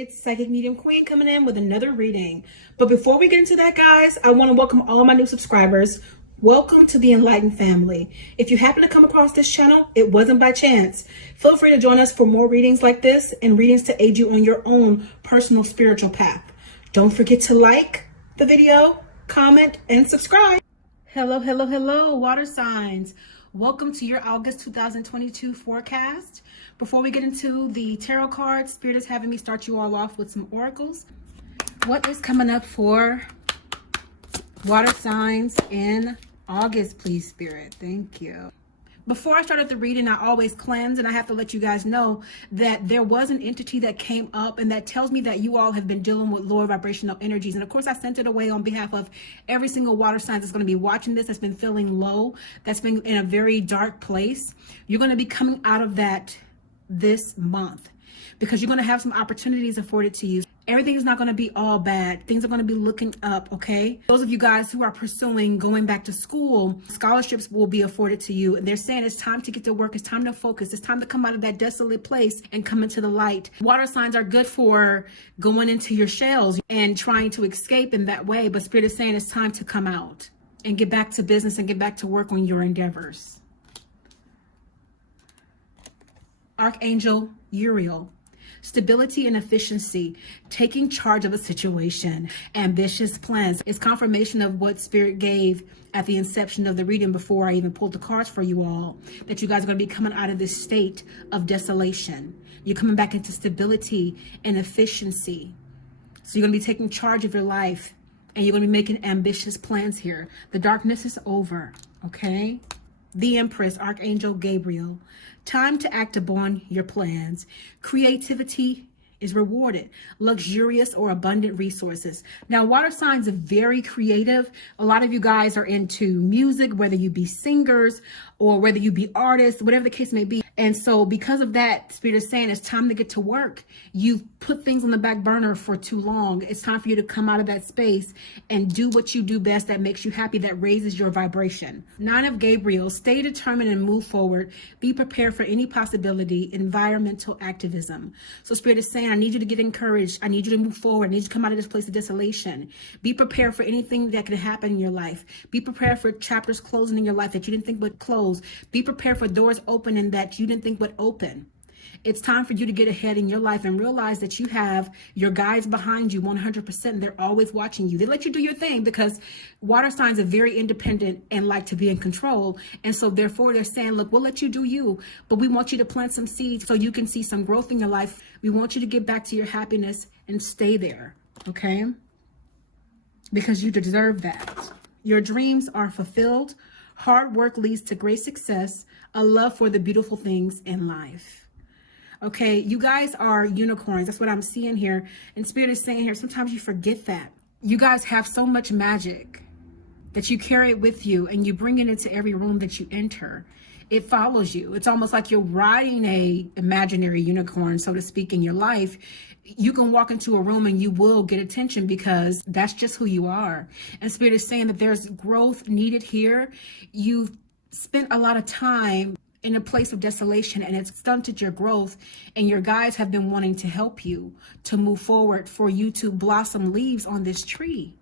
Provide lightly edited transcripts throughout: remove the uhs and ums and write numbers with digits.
It's Psychic Medium Queen coming in with another reading. But before we get into that, guys, I want to welcome all my new subscribers. Welcome to the Enlightened family. If you happen to come across this channel, it wasn't by chance. Feel free to join us for more readings like this and readings to aid you on your own personal spiritual path. Don't forget to like the video, comment, and subscribe. Hello, hello, hello, water signs. Welcome to your August 2022 forecast. Before we get into the tarot cards, Spirit is having me start you all off with some oracles. What is coming up for water signs in August, please, Spirit? Thank you. Before I started the reading, I always cleanse, and I have to let you guys know that there was an entity that came up and that tells me that you all have been dealing with lower vibrational energies. And of course, I sent it away on behalf of every single water sign that's going to be watching this, that's been feeling low, that's been in a very dark place. You're going to be coming out of that this month because you're going to have some opportunities afforded to you. Everything is not going to be all bad. Things are going to be looking up, okay? Those of you guys who are pursuing going back to school, scholarships will be afforded to you. They're saying it's time to get to work. It's time to focus. It's time to come out of that desolate place and come into the light. Water signs are good for going into your shells and trying to escape in that way. But Spirit is saying it's time to come out and get back to business and get back to work on your endeavors. Archangel Uriel. Stability and efficiency, taking charge of a situation, ambitious plans. It's confirmation of what Spirit gave at the inception of the reading before I even pulled the cards for you all, that you guys are going to be coming out of this state of desolation. You're coming back into stability and efficiency. So you're going to be taking charge of your life and you're going to be making ambitious plans here. The darkness is over, okay? The Empress, Archangel Gabriel. Time to act upon your plans. Creativity is rewarded. Luxurious or abundant resources. Now, water signs are very creative. A lot of you guys are into music, whether you be singers or whether you be artists, whatever the case may be. And so because of that, Spirit is saying it's time to get to work. You've put things on the back burner for too long. It's time for you to come out of that space and do what you do best that makes you happy, that raises your vibration. Nine of Gabriel, stay determined and move forward. Be prepared for any possibility. Environmental activism. So Spirit is saying, I need you to get encouraged. I need you to move forward. I need you to come out of this place of desolation. Be prepared for anything that can happen in your life. Be prepared for chapters closing in your life that you didn't think would close. Be prepared for doors opening that you didn't think would open. It's time for you to get ahead in your life and realize that you have your guides behind you 100%. And they're always watching you. They let you do your thing because water signs are very independent and like to be in control. And so therefore they're saying, look, we'll let you do you, but we want you to plant some seeds so you can see some growth in your life. We want you to get back to your happiness and stay there, okay? Because you deserve that. Your dreams are fulfilled. Hard work leads to great success. A love for the beautiful things in life. Okay, you guys are unicorns. That's what I'm seeing here. And Spirit is saying here, sometimes you forget that. You guys have so much magic that you carry it with you and you bring it into every room that you enter. It follows you. It's almost like you're riding a imaginary unicorn, so to speak, in your life. You can walk into a room and you will get attention because that's just who you are. And Spirit is saying that there's growth needed here. You've spent a lot of time in a place of desolation and it's stunted your growth, and your guides have been wanting to help you to move forward for you to blossom leaves on this tree.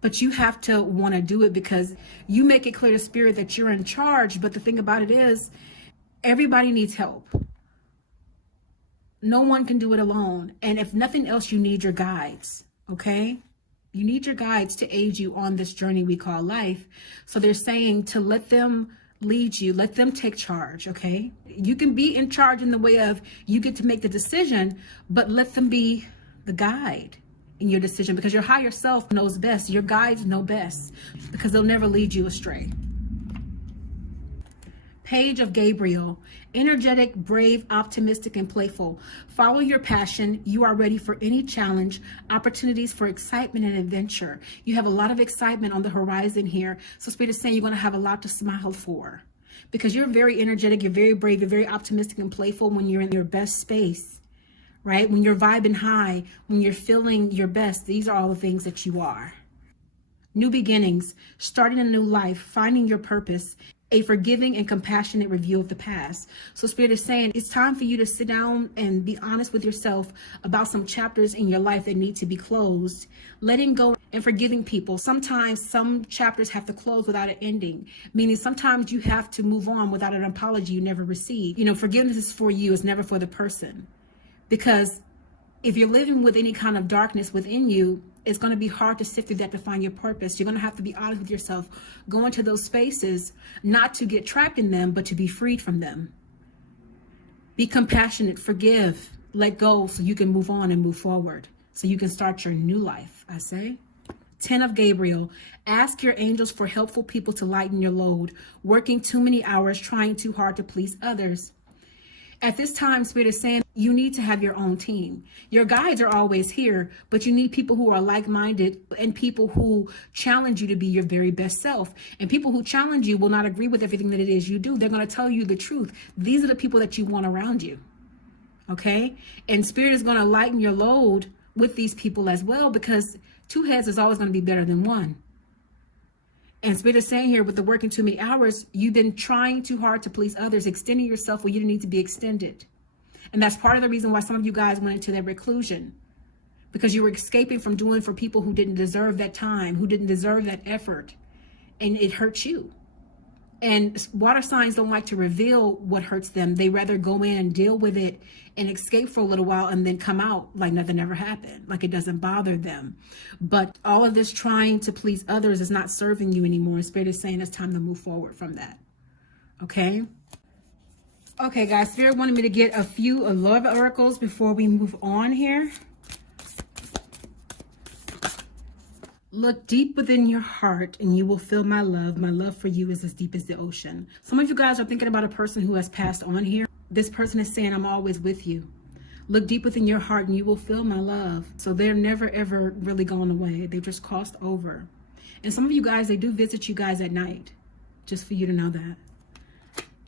But you have to want to do it because you make it clear to Spirit that you're in charge. But the thing about it is, everybody needs help. No one can do it alone. And if nothing else, you need your guides, okay? You need your guides to aid you on this journey we call life. So they're saying to let them lead you, let them take charge, okay? You can be in charge in the way of you get to make the decision, but let them be the guide in your decision because your higher self knows best. Your guides know best because they'll never lead you astray. Page of Gabriel, energetic, brave, optimistic, and playful. Follow your passion. You are ready for any challenge, opportunities for excitement and adventure. You have a lot of excitement on the horizon here. So Spirit is saying you're going to have a lot to smile for because you're very energetic, you're very brave, you're very optimistic and playful when you're in your best space, right? When you're vibing high, when you're feeling your best, these are all the things that you are. New beginnings, starting a new life, finding your purpose, a forgiving and compassionate review of the past. So Spirit is saying it's time for you to sit down and be honest with yourself about some chapters in your life that need to be closed, letting go and forgiving people. Sometimes some chapters have to close without an ending, meaning sometimes you have to move on without an apology you never received. You know, forgiveness is for you, it's never for the person. Because if you're living with any kind of darkness within you, it's going to be hard to sift through that to find your purpose. You're going to have to be honest with yourself. Go into those spaces, not to get trapped in them, but to be freed from them. Be compassionate, forgive, let go so you can move on and move forward. So you can start your new life, I say. 10 of Gabriel, ask your angels for helpful people to lighten your load, working too many hours, trying too hard to please others. At this time, Spirit is saying you need to have your own team. Your guides are always here, but you need people who are like-minded and people who challenge you to be your very best self. And people who challenge you will not agree with everything that it is you do. They're going to tell you the truth. These are the people that you want around you. Okay? And Spirit is going to lighten your load with these people as well, because 2 heads is always going to be better than 1. And Spirit is saying here, with the working too many hours, you've been trying too hard to please others, extending yourself where you didn't need to be extended. And that's part of the reason why some of you guys went into that reclusion, because you were escaping from doing for people who didn't deserve that time, who didn't deserve that effort, and it hurts you. And water signs don't like to reveal what hurts them. They rather go in and deal with it and escape for a little while and then come out like nothing ever happened, like it doesn't bother them. But all of this trying to please others is not serving you anymore. Spirit is saying it's time to move forward from that. Okay? Okay, guys, Spirit wanted me to get a few love oracles before we move on here. Look deep within your heart and you will feel my love. My love for you is as deep as the ocean. Some of you guys are thinking about a person who has passed on here. This person is saying, I'm always with you. Look deep within your heart and you will feel my love. So they're never, ever really gone away. They've just crossed over. And some of you guys, they do visit you guys at night, just for you to know that.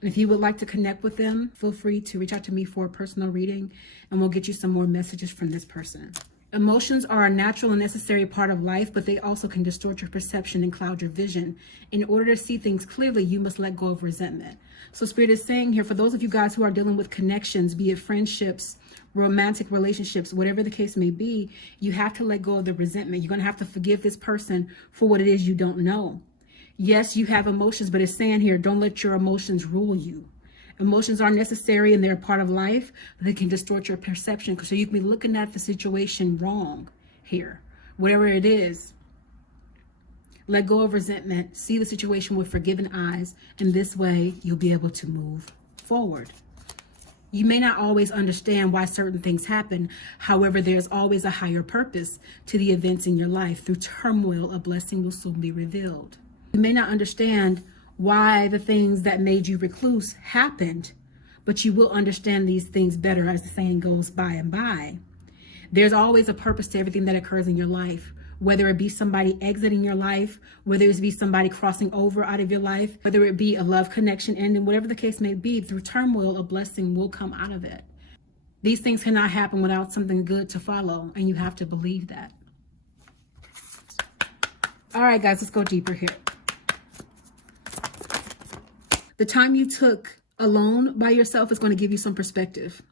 And if you would like to connect with them, feel free to reach out to me for a personal reading and we'll get you some more messages from this person. Emotions are a natural and necessary part of life, but they also can distort your perception and cloud your vision. In order to see things clearly, you must let go of resentment. So Spirit is saying here, for those of you guys who are dealing with connections, be it friendships, romantic relationships, whatever the case may be, you have to let go of the resentment. You're going to have to forgive this person for what it is you don't know. Yes, you have emotions, but it's saying here, don't let your emotions rule you. Emotions are necessary and they're a part of life, but they can distort your perception. So you can be looking at the situation wrong here, whatever it is. Let go of resentment, see the situation with forgiving eyes, and this way you'll be able to move forward. You may not always understand why certain things happen. However, there's always a higher purpose to the events in your life. Through turmoil, a blessing will soon be revealed. You may not understand why the things that made you recluse happened, but you will understand these things better as the saying goes by and by. There's always a purpose to everything that occurs in your life, whether it be somebody exiting your life, whether it be somebody crossing over out of your life, whether it be a love connection ending, whatever the case may be. Through turmoil, a blessing will come out of it. These things cannot happen without something good to follow, and you have to believe that. All right, guys, let's go deeper here. The time you took alone by yourself is going to give you some perspective.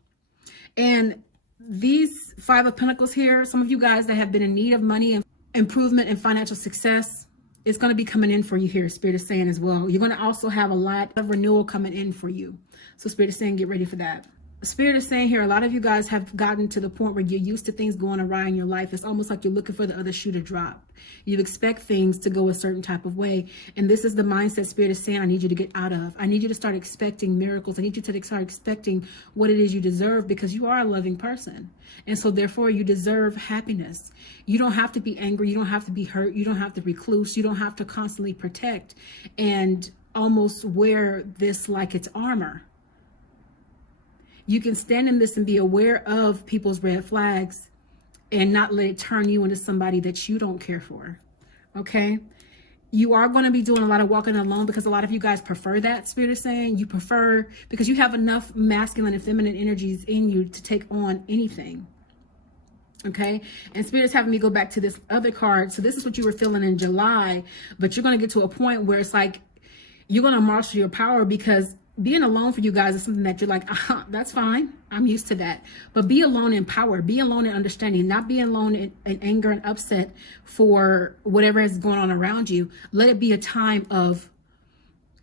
And these 5 of Pentacles here, some of you guys that have been in need of money and improvement and financial success, it's going to be coming in for you here, Spirit is saying as well. You're going to also have a lot of renewal coming in for you. So Spirit is saying, get ready for that. Spirit is saying here, a lot of you guys have gotten to the point where you're used to things going awry in your life. It's almost like you're looking for the other shoe to drop. You expect things to go a certain type of way. And this is the mindset Spirit is saying I need you to get out of. I need you to start expecting miracles. I need you to start expecting what it is you deserve, because you are a loving person. And so therefore you deserve happiness. You don't have to be angry. You don't have to be hurt. You don't have to recluse. You don't have to constantly protect and almost wear this like it's armor. You can stand in this and be aware of people's red flags and not let it turn you into somebody that you don't care for. Okay? You are going to be doing a lot of walking alone, because a lot of you guys prefer that, Spirit is saying. You prefer, because you have enough masculine and feminine energies in you to take on anything. Okay? And Spirit is having me go back to this other card. So this is what you were feeling in July, but you're going to get to a point where it's like you're going to marshal your power, because being alone for you guys is something that you're like, that's fine. I'm used to that. But be alone in power, be alone in understanding, not be alone in anger and upset for whatever is going on around you. Let it be a time of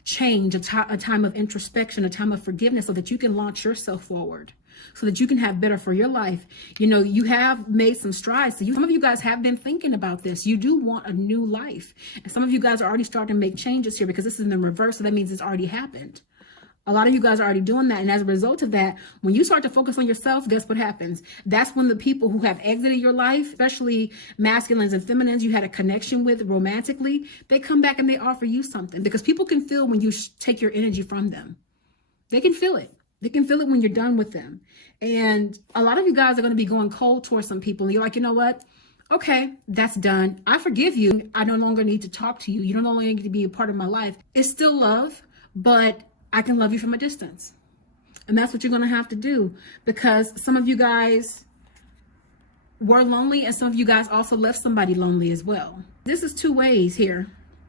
change, a time of introspection, a time of forgiveness, so that you can launch yourself forward, so that you can have better for your life. You know, you have made some strides. So some of you guys have been thinking about this. You do want a new life. And some of you guys are already starting to make changes here, because this is in the reverse. So that means it's already happened. A lot of you guys are already doing that. And as a result of that, when you start to focus on yourself, guess what happens? That's when the people who have exited your life, especially masculines and feminines you had a connection with romantically, they come back and they offer you something, because people can feel when you take your energy from them. They can feel it. They can feel it when you're done with them. And a lot of you guys are going to be going cold towards some people. And you're like, you know what? Okay, that's done. I forgive you. I no longer need to talk to you. You don't no longer need to be a part of my life. It's still love, but I can love you from a distance. And that's what you're going to have to do, because some of you guys were lonely, and some of you guys also left somebody lonely as well. This is two ways here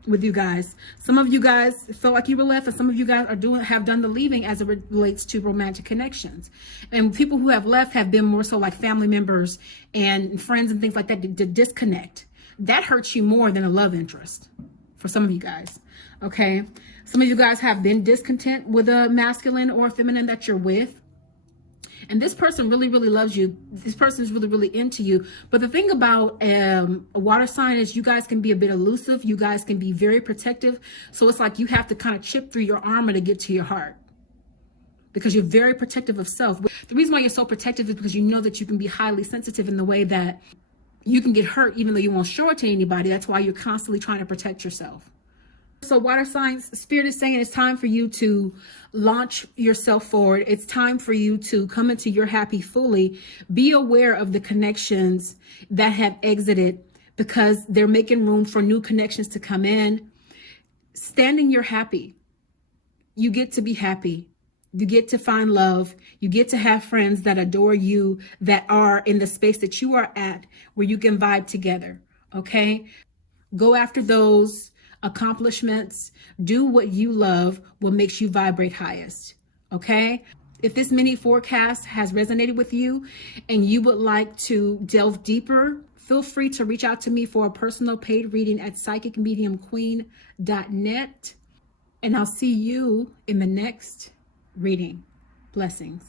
with you guys. Some of you guys felt like you were left, and some of you guys have done the leaving as it relates to romantic connections. And people who have left have been more so like family members and friends and things like that, to disconnect. That hurts you more than a love interest for some of you guys. Okay. Some of you guys have been discontent with a masculine or a feminine that you're with. And this person really, really loves you. This person is really, really into you. But the thing about a water sign is you guys can be a bit elusive. You guys can be very protective. So it's like you have to kind of chip through your armor to get to your heart, because you're very protective of self. The reason why you're so protective is because you know that you can be highly sensitive in the way that you can get hurt even though you won't show it to anybody. That's why you're constantly trying to protect yourself. So water signs, Spirit is saying it's time for you to launch yourself forward. It's time for you to come into your happy fully. Be aware of the connections that have exited, because they're making room for new connections to come in. Stand in your happy. You get to be happy. You get to find love. You get to have friends that adore you, that are in the space that you are at, where you can vibe together. Okay? Go after those accomplishments. Do what you love, what makes you vibrate highest. Okay? If this mini forecast has resonated with you and you would like to delve deeper, feel free to reach out to me for a personal paid reading at psychicmediumqueen.net. And I'll see you in the next reading. Blessings.